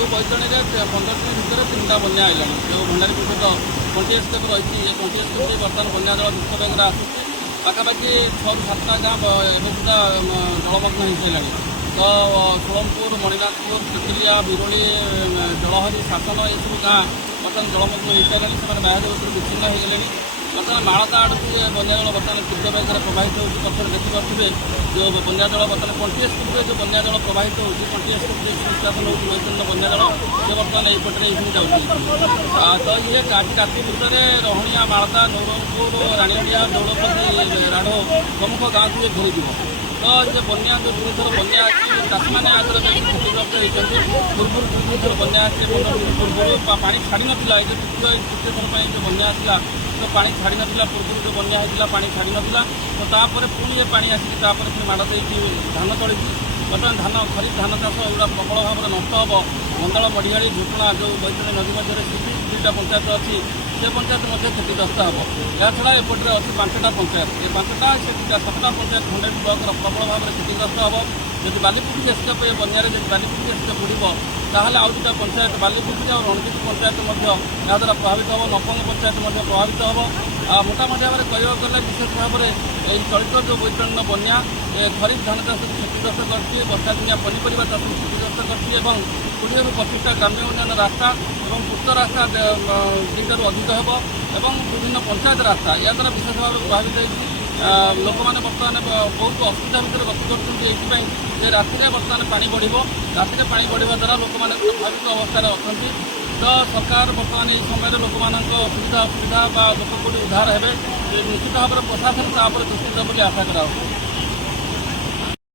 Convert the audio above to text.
जो बैतरणी में 15 दिन भितर 3टा बन्या आईलानी जो भंडारी विपद 20 स्टेप रही 20 स्टेप बर्तमान बन्या जल दुष्ट बेगर आसूसी पाखापाखि 6 ରୁ 7टा गाँ एवं सुधा जलमग्न हो सारा तो सोलमपुर मणिनाथपुर तितिलिया बिरोली जलहरी शासन यू गाँ बर्तमान जलमग्न हो सारे से बाहर विच्छिन्न हो गले बर्तमान मालदा आड़ को बन्या जल बर्तमान तीव्र बेगर प्रवाहित हो पक्षर देखिपे जो बन्या जल बर्तमान 20 स्टेप जो बन्या जल प्रवाहित हो 20 स्टेप शासन हो बैतरणी बन्या जल से बर्तमान यपटे जाऊँ तो ये आज राति भितर रहणिया मालदा नवरंगपुर राणीडिया दौड़पदी राढ़ प्रमुख गाँव को घेरीज तो ये बन्या जो दुई थर बन्या चाषी मैंने आज क्षतिग्रस्त होती पूर्व दुई थर बन्या 15 दिन पूर्व पा छाड़ी नाला ये तृतीय थर पर जो बन्या आसला तो पा छाड़ी नाला पूर्व जो बन्या होता पा छाड़ी नाला तो तापर पुणी ये पा आसिक माड़ दे धान तली बर्तमान धान खरीफ धान चाष एगुड़ा प्रबल भाव में नष्ट हम मंदल मढ़ियाड़ी झुटुणा जो बैतरणी नदी मध्य दुईटा पंचायत अच्छी से पंचायत क्षतिग्रस्त हम या छड़ा एपटे अच्छी 5टा पंचायत ये 5टा से 7टा पंचायत खंडारी ब्लक प्रबल भाव में क्षतिग्रस्त हम जब बालीपुर स्टेप बन्या बालीपुर स्टेप उड़ब ताहले आउ 2टा पंचायत बालीपुर और रणजीत पंचायत यहाँ द्वारा प्रभावित हम नपंग पंचायत प्रभावित हम मोटामोटी भाव में कहवा गले विशेष भाव में यही चलित जो बैतरणी बन्या खरीफ धान चाष को क्षतिग्रस्त करती वर्षा दिनिया पनीपरिया चाष को क्षतिग्रस्त करती 20 ରୁ 25टा ग्राम्य उन्नयन रास्ता और पूर्त रास्ता 3टारू अधिक हो विभिन्न पंचायत रास्ता या द्वारा विशेष भाव में प्रभावित होती लोक मैंने बर्तमान बहुत असुविधा भितर गति कर राति बर्तमान पानी बढ़ राति पानी बढ़ा द्वारा लोक मैंने प्रभावित अवस्था अच्छा तो सरकार बर्तमान यह समय लोक सुविधा असुविधा लोक उद्धार हे निश्चित भाव में प्रशासन दृष्टि देव आशा करा।